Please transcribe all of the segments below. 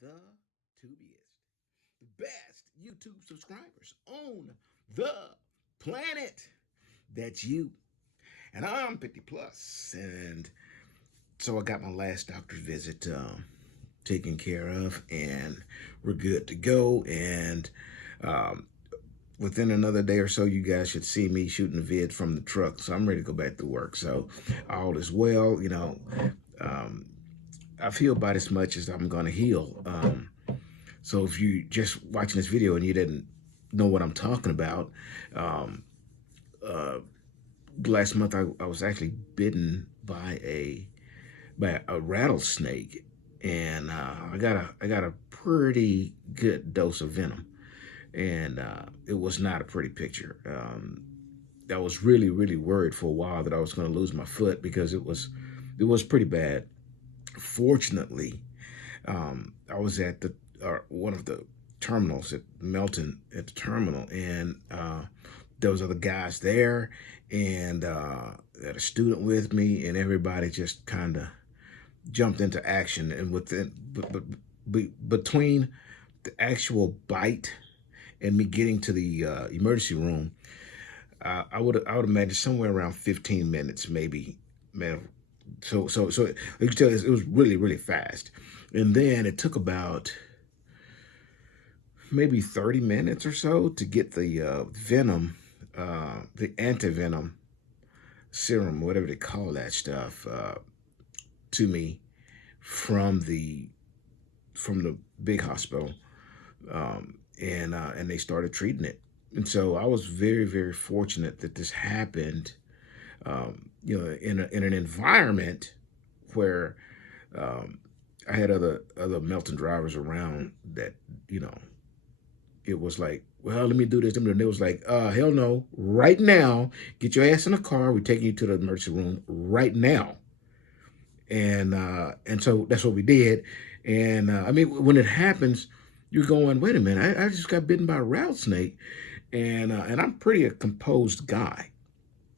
the tubiest, the best YouTube subscribers on the planet. That's you. And I'm 50 plus. And so I got my last doctor's visit taken care of, and we're good to go. And um, within another day or so, you guys should see me shooting a vid from the truck. So I'm ready to go back to work. So all is well, Um, I've healed about as much as I'm going to heal. So if you just watching this video and you didn't know what I'm talking about, um, uh, last month I was actually bitten by a rattlesnake, and I got a pretty good dose of venom, and it was not a pretty picture. I was really worried for a while that I was going to lose my foot because it was pretty bad. Fortunately, I was at one of the terminals at Melton at the terminal, and there was other guys there, and had a student with me, and everybody just kind of jumped into action. And between the actual bite and me getting to the emergency room, I would imagine somewhere around 15 minutes, maybe, man. So you can tell it was really fast, and then it took about maybe 30 minutes or so to get the venom, the antivenom serum, whatever they call that stuff, to me from the big hospital, and they started treating it. And so I was very fortunate that this happened, in an environment where I had other Melton drivers around that, it was like, well, let me do this. And it was like, hell no, right now, get your ass in the car. We're taking you to the emergency room right now. And so that's what we did. And I mean, when it happens, you're going, wait a minute, I just got bitten by a rattlesnake, and I'm pretty a composed guy.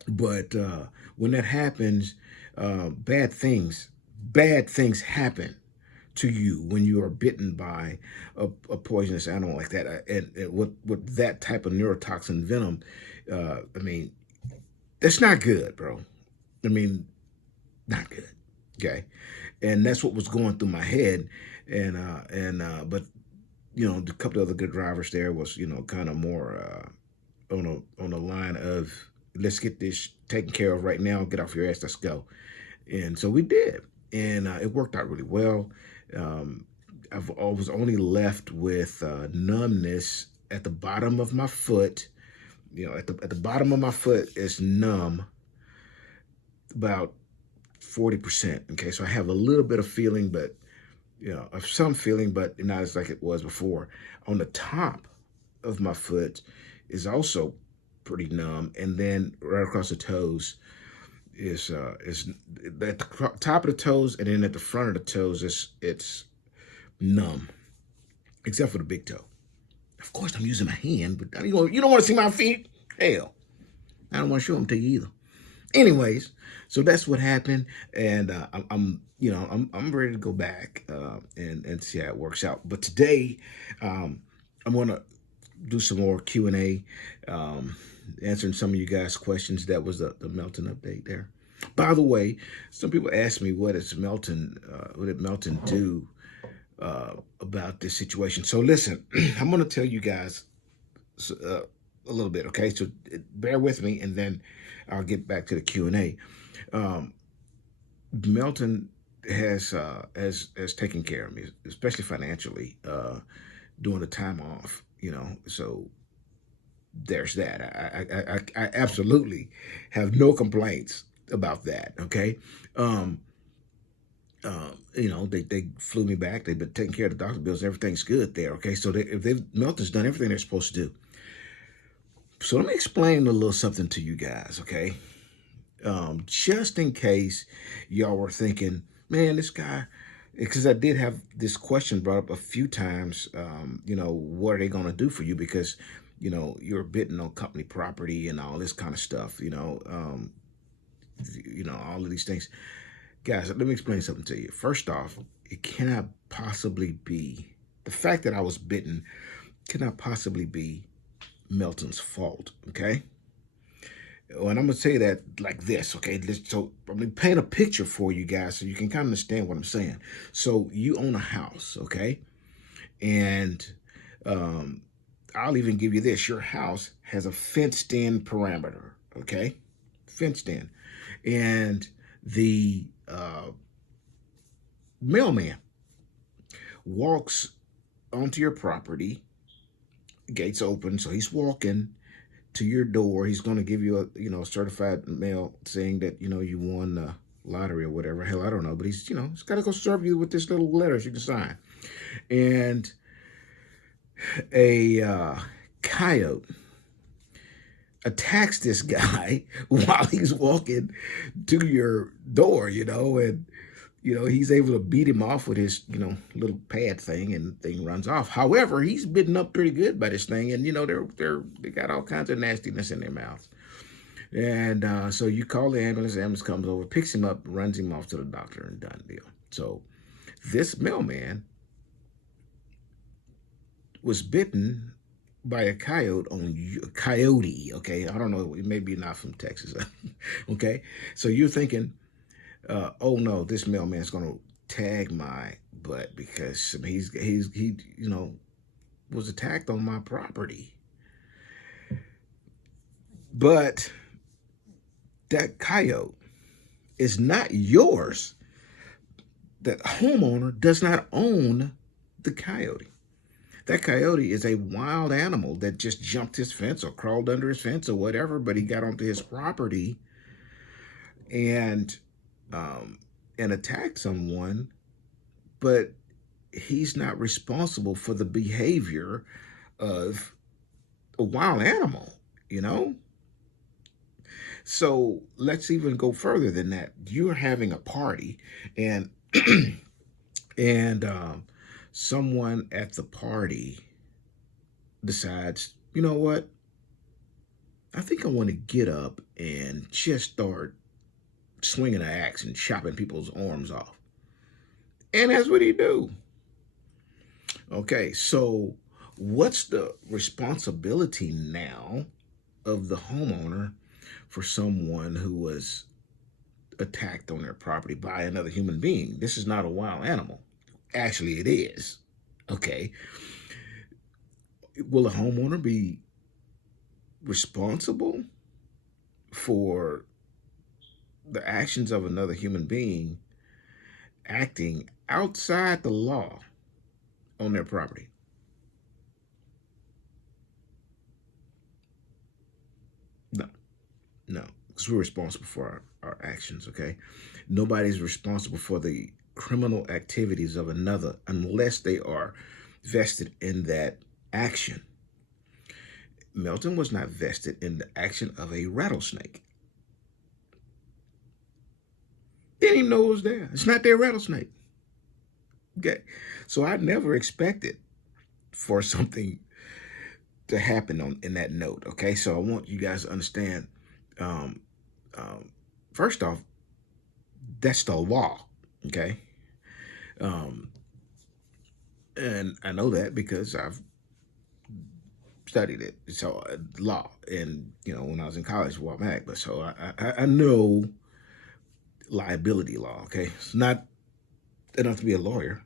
But when that happens, bad things happen to you when you are bitten by a poisonous animal like that. And with that type of neurotoxin venom, I mean, that's not good, bro. I mean, not good. Okay, and that's what was going through my head, but the couple of other good drivers there was kind of more on the line of, let's get this taken care of right now. Get off your ass. Let's go. And so we did, and it worked out really well. I was only left with numbness at the bottom of my foot. At the bottom of my foot is numb about 40%. Okay, so I have a little bit of feeling, but of some feeling, but not as like it was before. On the top of my foot is also pretty numb, and then right across the toes is at the top of the toes, and then at the front of the toes it's numb, except for the big toe. Of course, I'm using my hand, but you don't want to see my feet. Hell, I don't want to show them to you either. Anyways, so that's what happened, and I'm ready to go back and see how it works out. But today, I'm gonna do some more Q&A, answering some of you guys' questions. That was the Melton update there. By the way, some people ask me what did Melton do about this situation. So listen, I'm gonna tell you guys a little bit, okay? So bear with me, and then I'll get back to the Q&A. Melton has taken care of me, especially financially, during the time off. So there's that. I absolutely have no complaints about that. Okay. They flew me back. They've been taking care of the doctor bills. Everything's good there. Okay. So Melton's done everything they're supposed to do. So let me explain a little something to you guys, okay? Just in case y'all were thinking, man, this guy, because I did have this question brought up a few times, what are they going to do for you? Because, you're bitten on company property and all this kind of stuff, all of these things. Guys, let me explain something to you. First off, it cannot possibly be, the fact that I was bitten cannot possibly be Melton's fault, okay? And I'm going to say that like this, okay? So I'm going to paint a picture for you guys so you can kind of understand what I'm saying. So you own a house, okay? And I'll even give you this. Your house has a fenced-in perimeter, okay? Fenced in. And the mailman walks onto your property, gates open, so he's walking to your door. He's going to give you a certified mail saying that you won the lottery or whatever. Hell, I don't know, but he's got to go serve you with this little letter you can sign. And a coyote attacks this guy while he's walking to your door, and he's able to beat him off with his little pad thing, and the thing runs off. However, he's bitten up pretty good by this thing, and they got all kinds of nastiness in their mouths. And so you call the ambulance comes over, picks him up, runs him off to the doctor, and done deal. So this mailman was bitten by a coyote okay? I don't know, maybe not from Texas, okay? So you're thinking, oh no, this mailman's gonna tag my butt because he was attacked on my property. But that coyote is not yours. That homeowner does not own the coyote. That coyote is a wild animal that just jumped his fence or crawled under his fence or whatever, but he got onto his property and attacked someone, but he's not responsible for the behavior of a wild animal, So let's even go further than that. You're having a party, and someone at the party decides, you know what? I think I want to get up and just start swinging an axe and chopping people's arms off. And that's what he do. Okay, so what's the responsibility now of the homeowner for someone who was attacked on their property by another human being? This is not a wild animal. Actually, it is. Okay. Will a homeowner be responsible for the actions of another human being acting outside the law on their property? No, because we're responsible for our actions, okay? Nobody's responsible for the criminal activities of another unless they are vested in that action. Melton was not vested in the action of a rattlesnake. They didn't even know it was there. It's not their rattlesnake. Okay, so I never expected for something to happen in that note. Okay, so I want you guys to understand. First off, that's the law. Okay, and I know that because I've studied it. So law, and when I was in college a while back. But so I know liability law. Okay, it's not enough to be a lawyer,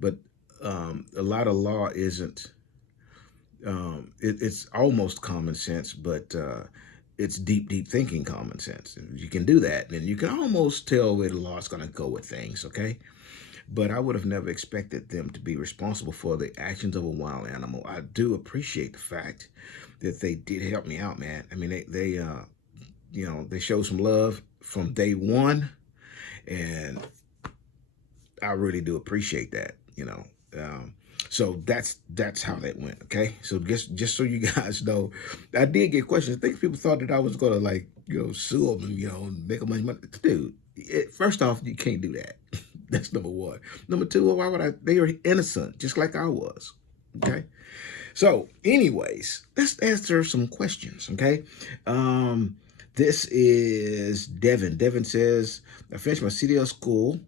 but a lot of law isn't. It's almost common sense, but it's deep thinking common sense. If you can do that, then you can almost tell where the law is going to go with things, okay? But I would have never expected them to be responsible for the actions of a wild animal. I do appreciate the fact that they did help me out, man. I mean, they showed some love from day one, and I really do appreciate that, So that's how that went, okay? So just so you guys know, I did get questions. I think people thought that I was gonna sue them, and make a bunch of money. Dude, first off, you can't do that. That's number one. Number two, why would I? They are innocent, just like I was, okay? So anyways, let's answer some questions, okay? This is Devin. Devin says, I finished my CDL school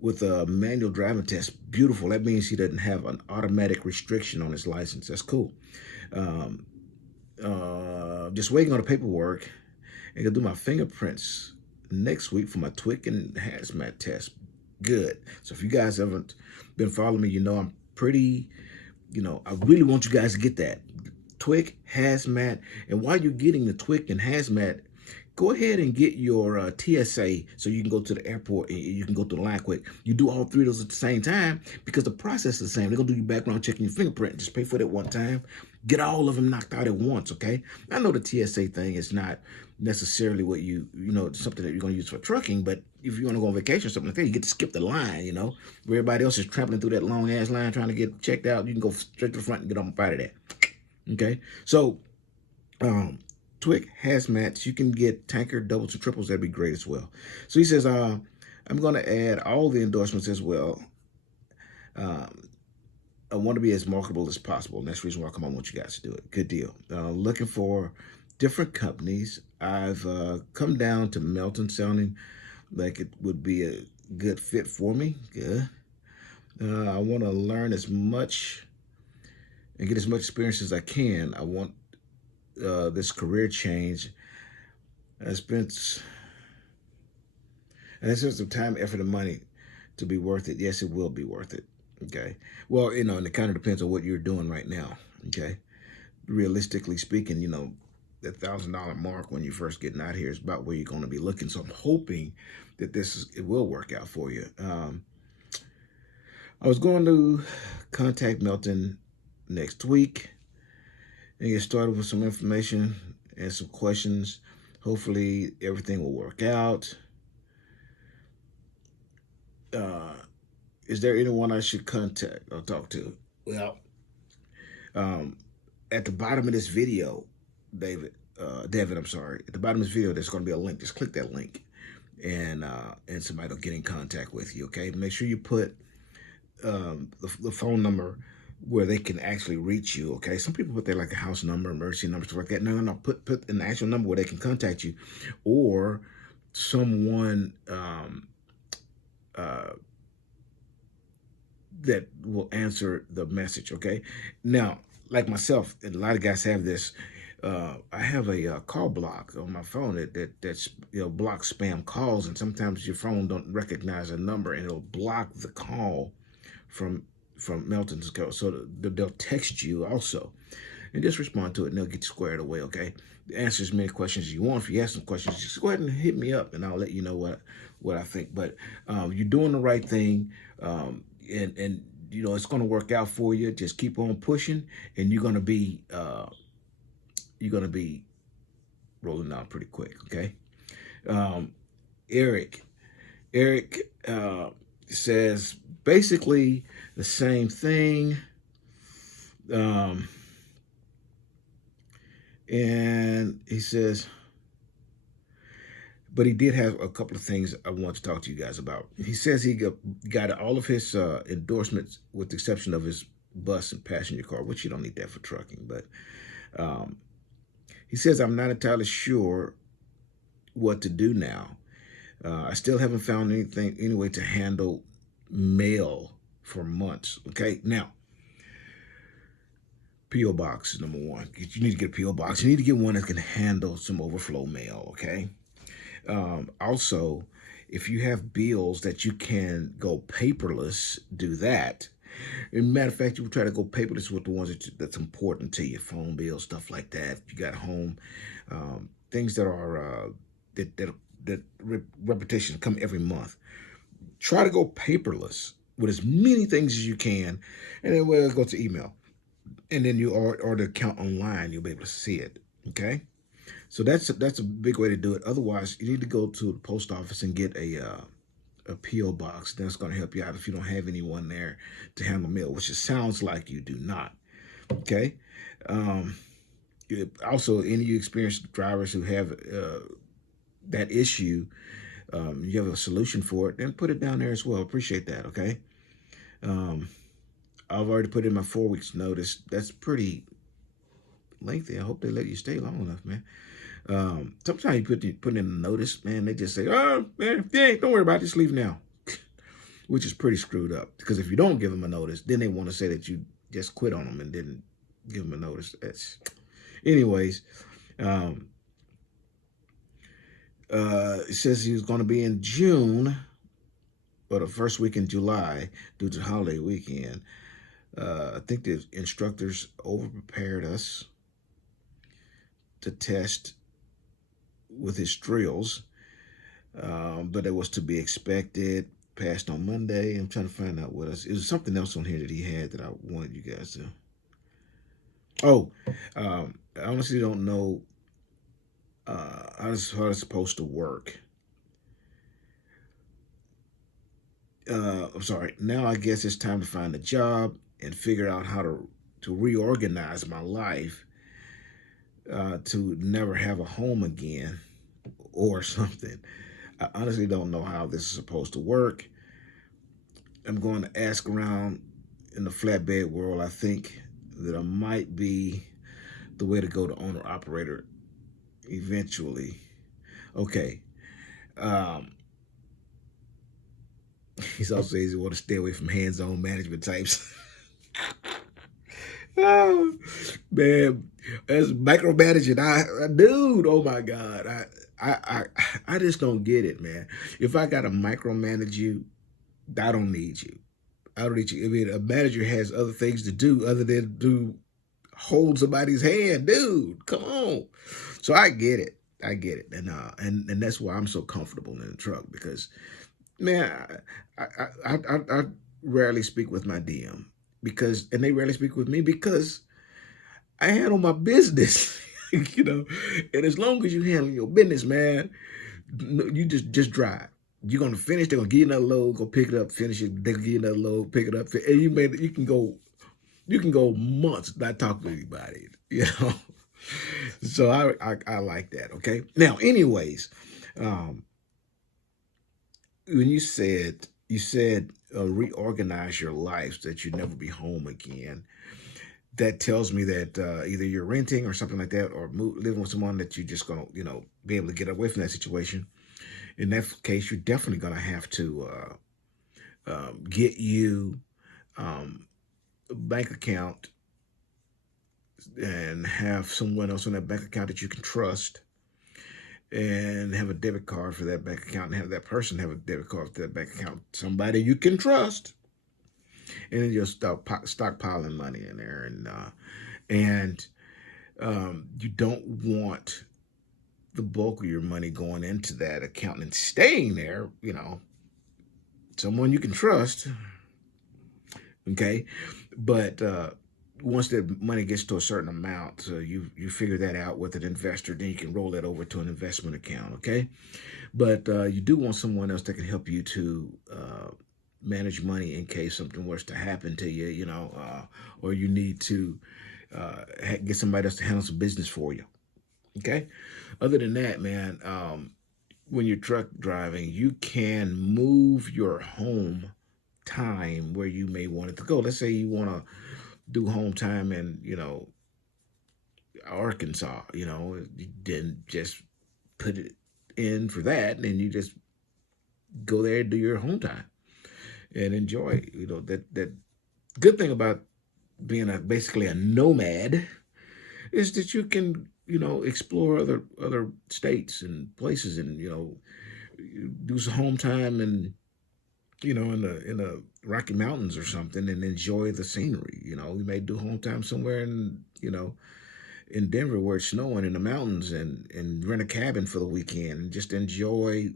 with a manual driving test. Beautiful. That means he doesn't have an automatic restriction on his license. That's cool. Um, just waiting on the paperwork and gonna do my fingerprints next week for my TWIC and hazmat test. Good. So if you guys haven't been following me, you know I'm pretty, I really want you guys to get that. TWIC, hazmat, and while you're getting the TWIC and hazmat, go ahead and get your TSA so you can go to the airport and you can go to the line quick. You do all three of those at the same time because the process is the same. They're going to do your background check and your fingerprint. Just pay for that one time. Get all of them knocked out at once, okay? I know the TSA thing is not necessarily what something that you're going to use for trucking, but if you want to go on vacation or something like that, you get to skip the line, where everybody else is trampling through that long-ass line trying to get checked out. You can go straight to the front and get on out of that, okay? So, TWIC, hazmats, you can get tanker, doubles, and triples. That'd be great as well. So he says, I'm going to add all the endorsements as well. I want to be as marketable as possible. And that's the reason why I want you guys to do it. Good deal. Looking for different companies. I've come down to Melton, sounding like it would be a good fit for me. Good. I want to learn as much and get as much experience as I can. I want this career change. I spent some time, effort, and money to be worth it. Yes, it will be worth it. Okay. Well, and it kind of depends on what you're doing right now. Okay. Realistically speaking, the $1,000 mark when you're first getting out here is about where you're going to be looking. So I'm hoping that it will work out for you. I was going to contact Melton next week and get started with some information and some questions. Hopefully everything will work out. Is there anyone I should contact or talk to? Well, at the bottom of this video, Devin, I'm sorry. At the bottom of this video, there's going to be a link. Just click that link, and somebody will get in contact with you. Okay. Make sure you put the phone number where they can actually reach you. Okay. Some people put there like a house number, emergency number, stuff like that. No. Put an actual number where they can contact you, or someone that will answer the message. Okay. Now, like myself, and a lot of guys have this. I have a call block on my phone that's blocks spam calls, and sometimes your phone don't recognize a number and it'll block the call from Melton's call. So they'll text you also, and just respond to it, and they'll get you squared away. Okay, answer as many questions as you want. If you have some questions, just go ahead and hit me up, and I'll let you know what I think. But you're doing the right thing, and it's going to work out for you. Just keep on pushing, and you're going to be rolling out pretty quick. Okay. Eric says basically the same thing. And he says, but he did have a couple of things I want to talk to you guys about. He says he got all of his endorsements with the exception of his bus and passenger car, which you don't need that for trucking. But he says, I'm not entirely sure what to do now. I still haven't found any way to handle mail for months. Okay, now, P.O. box is number one. You need to get a P.O. box. You need to get one that can handle some overflow mail, okay? Also, if you have bills that you can go paperless, do that. As a matter of fact, you would try to go paperless with the ones that's important to you, phone bills, stuff like that. You got home, things that are that repetition come every month. Try to go paperless with as many things as you can, and then we'll go to email, and then you order account online. You'll be able to see it. Okay, so that's a big way to do it. Otherwise, you need to go to the post office and get a P.O. box. That's going to help you out if you don't have anyone there to handle mail, which it sounds like you do not. Okay. Also, any of you experienced drivers who have that issue, you have a solution for it, then put it down there as well. Appreciate that. Okay. I've already put in my 4 weeks notice. That's pretty lengthy. I hope they let you stay long enough, man. Sometimes you put in a notice, man, they just say, oh, man, yeah, don't worry about it, just leave now, which is pretty screwed up. Because if you don't give them a notice, then they want to say that you just quit on them and didn't give them a notice. Anyways, um, it says he was going to be in June, or the first week in July, due to the holiday weekend. I think the instructors over-prepared us to test with his drills, but it was to be expected. Passed on Monday. I'm trying to find out what else. It was something else on here that he had that I wanted you guys to. Oh, I honestly don't know how it's supposed to work. I'm sorry. Now I guess it's time to find a job and figure out how to reorganize my life to never have a home again or something. I honestly don't know how this is supposed to work. I'm going to ask around in the flatbed world. I think that I might be the way to go to owner operator eventually. Okay. He's also says he want to stay away from hands-on management types. Oh, man, as micromanaging, dude, oh my God, I just don't get it, man. If I gotta micromanage you, I don't need you. I don't need you. I mean, a manager has other things to do other than to hold somebody's hand, dude. Come on. So I get it. I get it, and that's why I'm so comfortable in the truck because, man, I rarely speak with my DM and they rarely speak with me because I handle my business, you know. And as long as you handle your business, man, you just drive. You're gonna finish. They're gonna give you another load. Go pick it up. Finish it. They'll give you another load. Pick it up. And you can go months not talking to anybody. You know. So I like that. Okay. Now, anyways, um, when you said reorganize your life so that you never be home again, that tells me that either you're renting or something like that, or living with someone that you just gonna be able to get away from that situation. In that case, you're definitely gonna have to get you a bank account and have someone else on that bank account that you can trust, and have a debit card for that bank account, and have that person have a debit card for that bank account, somebody you can trust, and then you'll start stockpiling money in there, and you don't want the bulk of your money going into that account and staying there. Someone you can trust, okay, but once that money gets to a certain amount, so you figure that out with an investor, then you can roll that over to an investment account, okay? But you do want someone else that can help you to manage money in case something was to happen to you, or you need to get somebody else to handle some business for you, okay? Other than that, man, when you're truck driving, you can move your home time where you may want it to go. Let's say you want to do home time in, Arkansas, then just put it in for that, and then you just go there and do your home time and enjoy. That good thing about being basically a nomad is that you can, explore other states and places, and do some home time and in the Rocky Mountains or something, and enjoy the scenery. We may do home time somewhere in Denver where it's snowing in the mountains, and rent a cabin for the weekend and just enjoy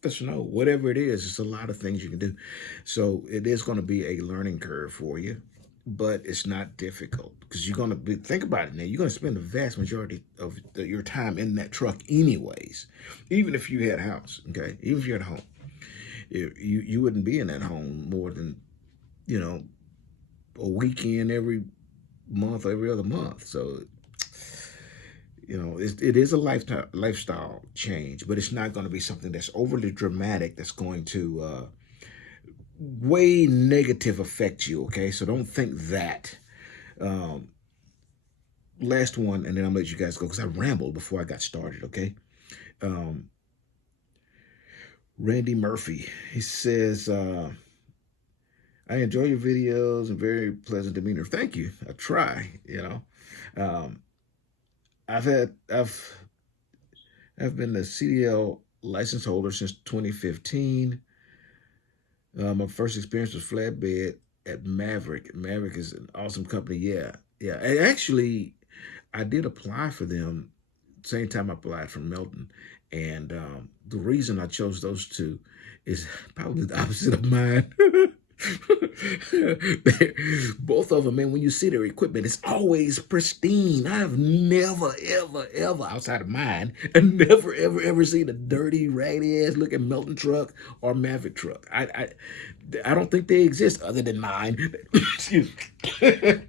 the snow. Whatever it is, it's a lot of things you can do. So it is going to be a learning curve for you, but it's not difficult because you're going to think about it now. You're going to spend the vast majority of your time in that truck anyways, even if you had a house, okay? Even if you're at home. You wouldn't be in that home more than, a weekend every month, every other month. So, it is a lifestyle change, but it's not going to be something that's overly dramatic that's going to way negative affect you, okay? So don't think that. last one, and then I'll let you guys go because I rambled before I got started, okay? Um, Randy Murphy, he says, I enjoy your videos and very pleasant demeanor. Thank you. I try, you know. Um, I've had, I've been a CDL license holder since 2015. My first experience was Flatbed at Maverick. Maverick is an awesome company. Yeah, yeah. And actually, I did apply for them same time I applied for Melton. And the reason I chose those two is probably the opposite of mine. Both of them, man, when you see their equipment, it's always pristine. I've never, ever, ever, outside of mine, and never, ever, ever seen a dirty, raggedy ass looking Melton truck or Maverick truck. I don't think they exist other than mine. Excuse me.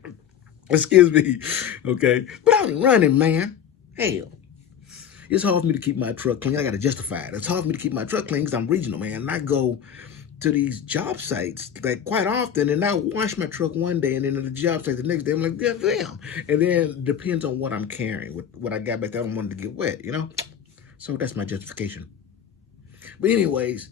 Excuse me. Okay. But I'm running, man. Hell. It's hard for me to keep my truck clean. I got to justify it. It's hard for me to keep my truck clean because I'm regional, man. And I go to these job sites like quite often, and I wash my truck one day, and then at the job site the next day, I'm like, yeah, damn. And then it depends on what I'm carrying, what I got back there. I don't want it to get wet, you know? So that's my justification. But anyways,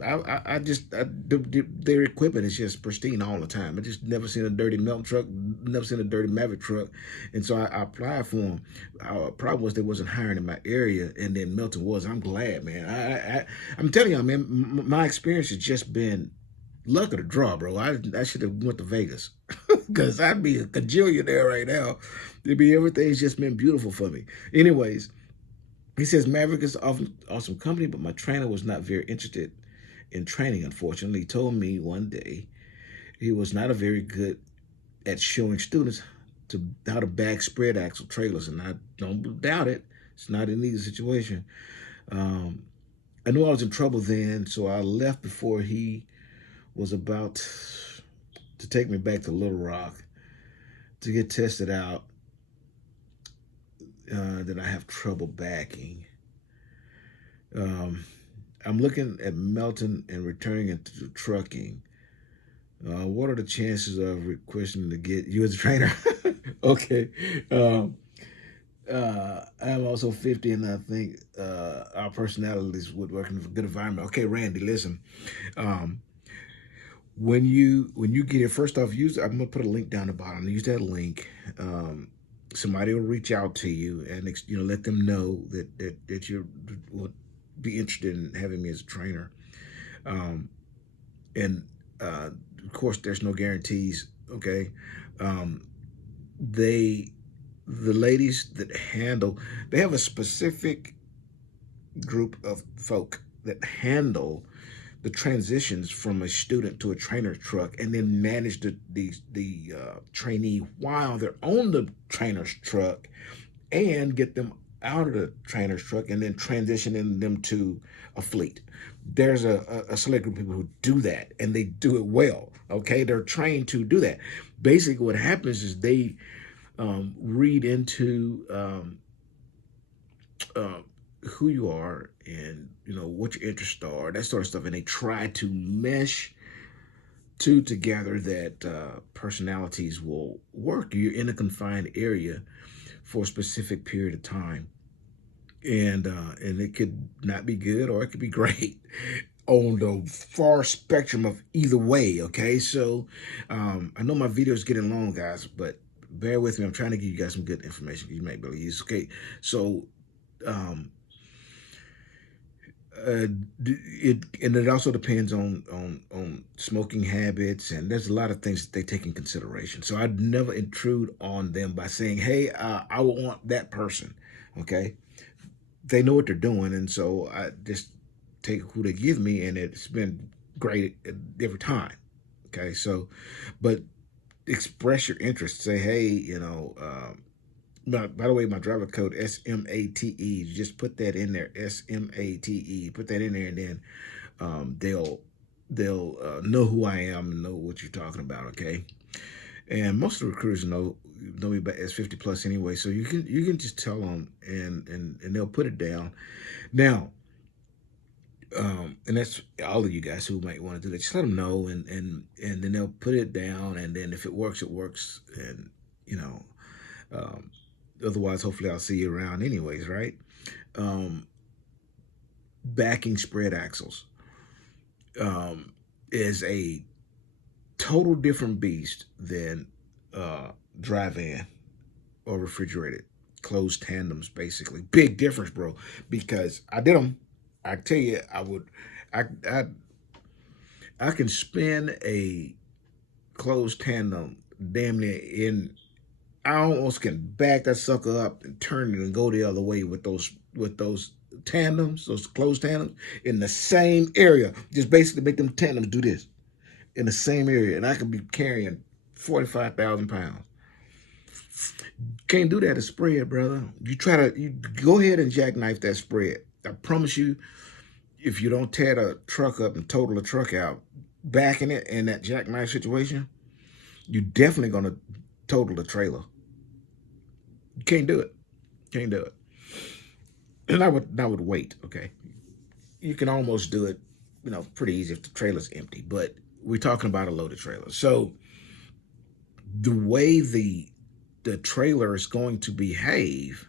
their equipment is just pristine all the time. I just never seen a dirty Melton truck, never seen a dirty Maverick truck, and so I applied for them. Our problem was they wasn't hiring in my area, and then Melton was. I'm glad, man. I'm telling you, man, my experience has just been luck of the draw, bro. I should have went to Vegas because I'd be a cajillionaire right now. It'd be everything's just been beautiful for me. Anyways. He says Maverick is an awesome company, but my trainer was not very interested in training, unfortunately. He told me one day he was not a very good at showing students how to back spread axle trailers, and I don't doubt it. It's not an easy situation. Um, I knew I was in trouble then, so I left before he was about to take me back to Little Rock to get tested out. That I have trouble backing. Um, I'm looking at Melton and returning into trucking. What are the chances of requesting to get you as a trainer? Okay. I'm also 50, and I think our personalities would work in a good environment. Okay, Randy, listen. Um, when you get here, first off, I'm gonna put a link down the bottom. Use that link. Somebody will reach out to you and let them know that you would be interested in having me as a trainer. Um, and of course, there's no guarantees. Okay, um, the ladies that they have a specific group of folk that handle the transitions from a student to a trainer truck, and then manage the trainee while they're on the trainer's truck, and get them out of the trainer's truck, and then transitioning them to a fleet. There's a select group of people who do that, and they do it well. Okay, they're trained to do that. Basically, what happens is they read into uh, who you are, and what your interests are, that sort of stuff, and they try to mesh two together that personalities will work. You're in a confined area for a specific period of time, and it could not be good or it could be great on the far spectrum of either way. Okay, so I know my video is getting long, guys, but bear with me. I'm trying to give you guys some good information you might be able to use. Okay, so um, it also depends on smoking habits, and there's a lot of things that they take in consideration. So I'd never intrude on them by saying, hey, I would want that person. Okay, they know what they're doing, and so I just take who they give me, and it's been great every time. Okay, so but express your interest. Say, hey, by the way, my driver code SMATE. Just put that in there, SMATE. Put that in there, and then they'll know who I am and know what you're talking about. Okay, and most of the recruiters know me as 50 plus anyway, so you can just tell them, and they'll put it down. Now, and that's all of you guys who might want to do that. Just let them know, and then they'll put it down, and then if it works, it works, and you know. Um, Otherwise, hopefully I'll see you around anyways, right? Um, Backing spread axles um, is a total different beast than dry van or refrigerated closed tandems. Basically, big difference, bro. Because I did them. I tell you, I I I can spin a closed tandem damn near in. I almost can back that sucker up and turn it and go the other way with those tandems, those closed tandems in the same area. Just basically make them tandems do this in the same area, and I could be carrying 45,000 pounds. Can't do that to spread, brother. You go ahead and jackknife that spread. I promise you, if you don't tear the truck up and total the truck out, backing it in that jackknife situation, you're definitely gonna total the trailer. You can't do it. Can't do it. And I would wait. Okay, you can almost do it, pretty easy if the trailer's empty. But we're talking about a loaded trailer, so the way the trailer is going to behave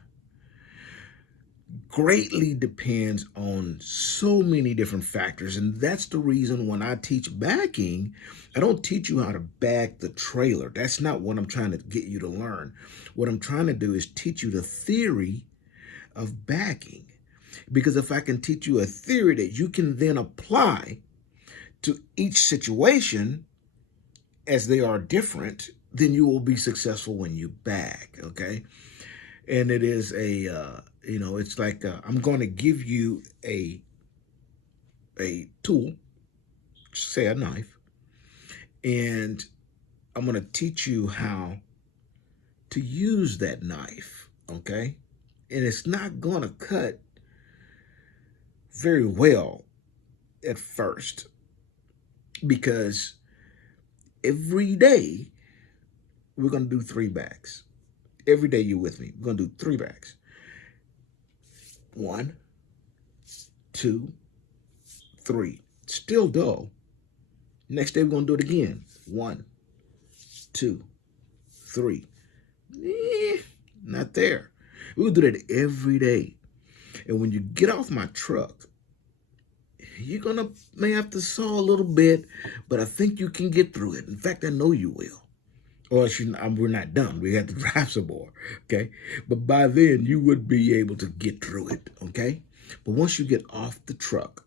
greatly depends on so many different factors. And that's the reason when I teach backing, I don't teach you how to back the trailer. That's not what I'm trying to get you to learn. What I'm trying to do is teach you the theory of backing. Because if I can teach you a theory that you can then apply to each situation as they are different, then you will be successful when you back, okay? And it is it's like I'm going to give you a tool, say a knife, and I'm going to teach you how to use that knife, okay? And it's not going to cut very well at first because every day we're going to do 3 backs. Every day you're with me, we're going to do 3 backs. 1, 2, 3. Still dull. Next day we're going to do it again. 1, 2, 3. Not there. We'll do that every day. And when you get off my truck, you're gonna may have to saw a little bit, but I think you can get through it. In fact, I know you will. Or else we're not done. We have to drive some more, okay? But by then, you would be able to get through it, okay? But once you get off the truck,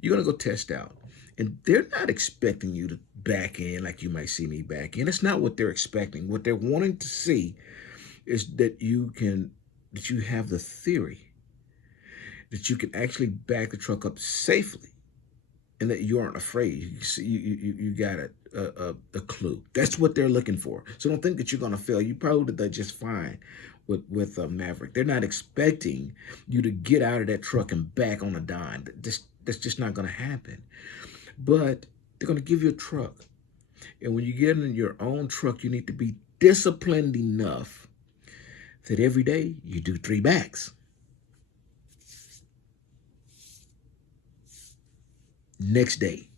you're gonna go test out. And they're not expecting you to back in like you might see me back in. That's not what they're expecting. What they're wanting to see is that you have the theory that you can actually back the truck up safely and that you aren't afraid. You got a clue. That's what they're looking for. So don't think that you're going to fail. You probably did just fine with Maverick. They're not expecting you to get out of that truck and back on a dime. That's just not going to happen. But they're going to give you a truck. And when you get in your own truck, you need to be disciplined enough that every day you do 3 backs. Next day.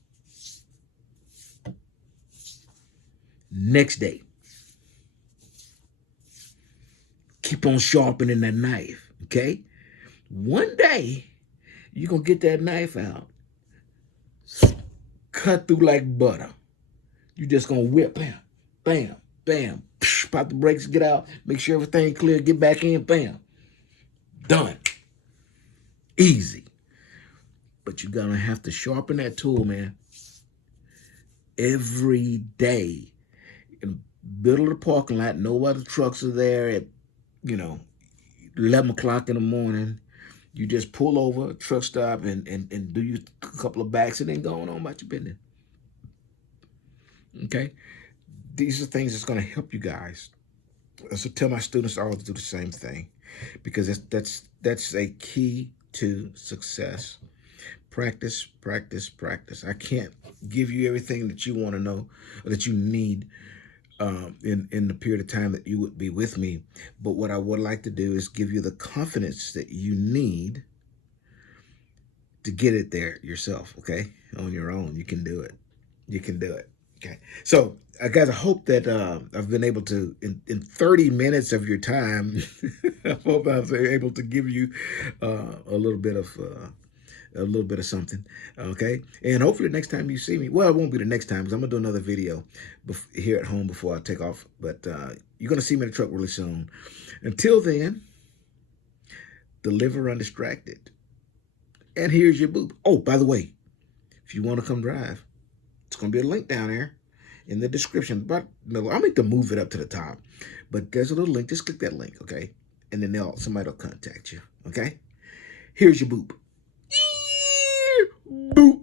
Next day. Keep on sharpening that knife, okay? One day, you're going to get that knife out. Cut through like butter. You're just going to whip, bam, bam, bam. Pop the brakes, get out, make sure everything clear, get back in, bam. Done. Easy. But you're going to have to sharpen that tool, man. Every day. In the middle of the parking lot, no other trucks are there at, 11 o'clock in the morning. You just pull over, truck stop, and do you a couple of backs and then go on about your business. Okay? These are things that's going to help you guys. So tell my students all to do the same thing because that's a key to success. Practice, practice, practice. I can't give you everything that you want to know or that you need in the period of time that you would be with me. But what I would like to do is give you the confidence that you need to get it there yourself, okay? On your own. You can do it. You can do it. Okay. So, guys, I hope that I've been able to, in 30 minutes of your time, I hope I was able to give you a little bit of something. Okay. And hopefully next time you see me, well, it won't be the next time because I'm going to do another video here at home before I take off. But you're going to see me in the truck really soon. Until then, deliver undistracted. And here's your boop. Oh, by the way, if you want to come drive, it's going to be a link down there in the description. But I'll make them move it up to the top. But there's a little link. Just click that link, okay? And then somebody will contact you, okay? Here's your boop. Boop.